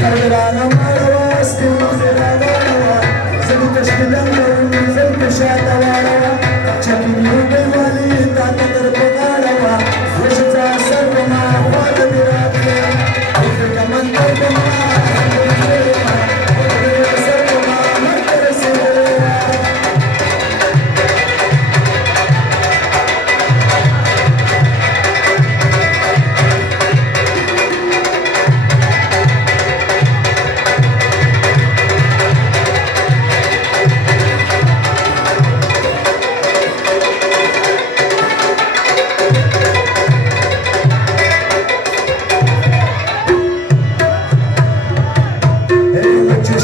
سترګرانه ماړه سپین مخې راواړوه زه دې تشکیلن کوم زه دې شاته واړوه چکیني ډیوالي تا ته در په غاړه وه وښځه سر په ما خواته دې راغلې فکر منتر په ما سر په ما مرګ رسېدلې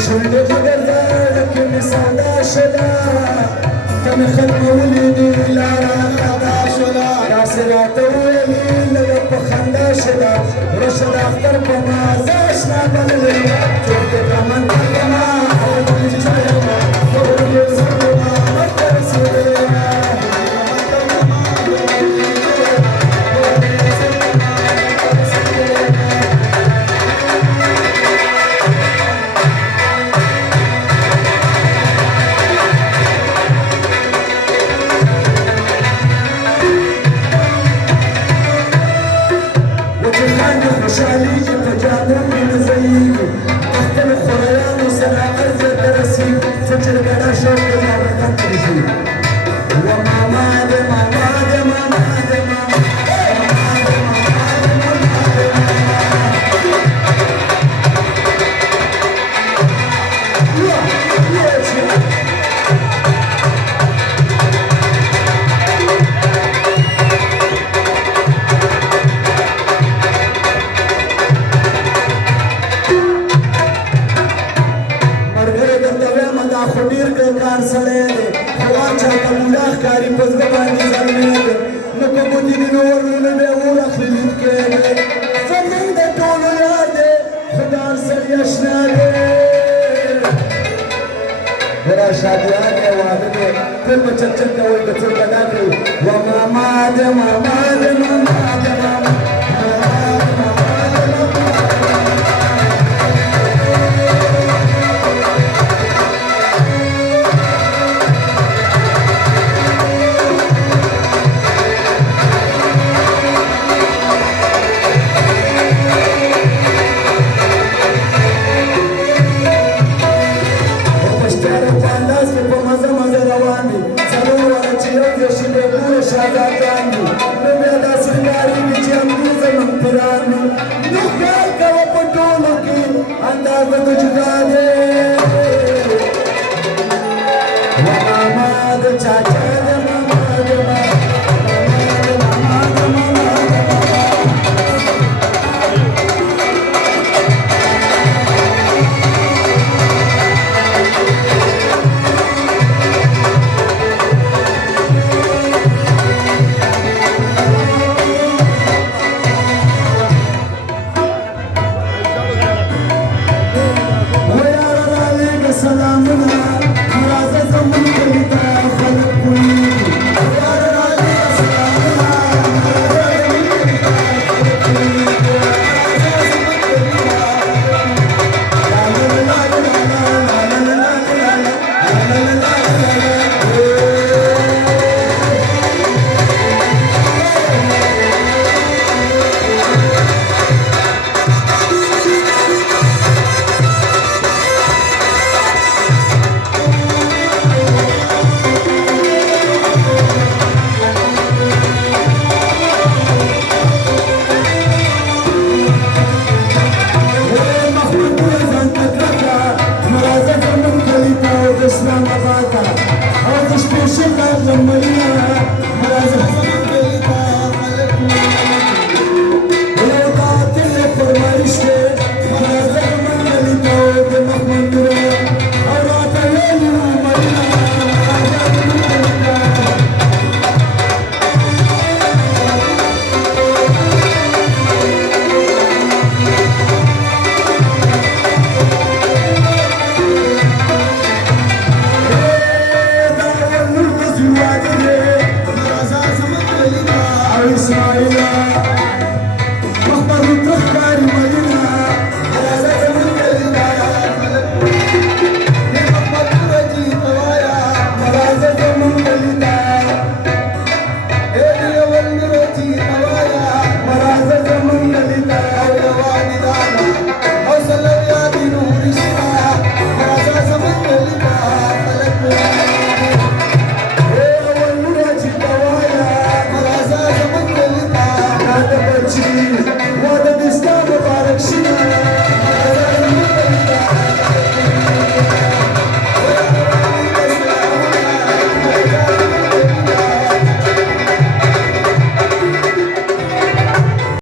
شونډې بګرده ډکې مې سودا شوله ته مې ختمولې دي لاره خطا شوله داسې راته وویلې لږه په خندا شوله رشه د اختر په ما زه اشنا بللې څوک دې کمن کړمه او بل چايمه ټول دې زړونه مرګ رسېدلې خوشحالي چې په جامو کې نه ځایږي په خپلو خوریانو سره عرضه ته رسېږي څه چې د ګډا شوق د ما وطن پرېږي و ماما د ماما د ماما د ماما خو ډېر ګرګار سړی دی خو هر چاته بوډا ښکاري په زړه باندې زلمی دی نو که ګوتې دي نو ورنونه بیا اور اخلي لیدکی دی زمونږ د ټولو یاد دی خو د هر سړي اشنا دی ګوره شادیان دی واده دی ټول به چکچک کوئ که څوک ادا کوي و ماما د ماما د ماما د ماما شاګردان دي نو بیا داسې ښکارېږي چې همدې زموږ پیران دي نو خیال کوه په ټولو کې اندازه د جدا دی